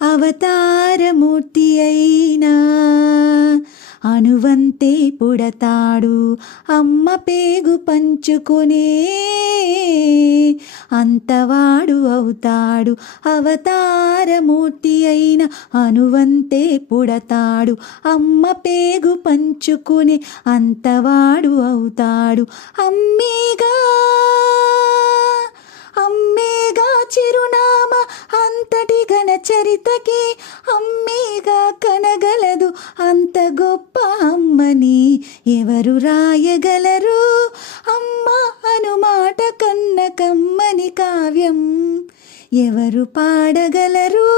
అవతారమూర్తి అయినా అనువంతే పుడతాడు, అమ్మ పేగు పంచుకునే అంతవాడు అవుతాడు. అవతారమూర్తి అయిన అనువంతే పుడతాడు, అమ్మ పేగు పంచుకునే అంతవాడు అవుతాడు. అమ్మేగా అమ్మేగా చిరునామా అంతటి ఘన చరితకి, అమ్మేగా కనగలదు అంత గొప్ప అమ్మని ఎవరు రాయగలరు? అమ్మ అనుమాట కన్న కమ్మని కావ్యం ఎవరు పాడగలరు?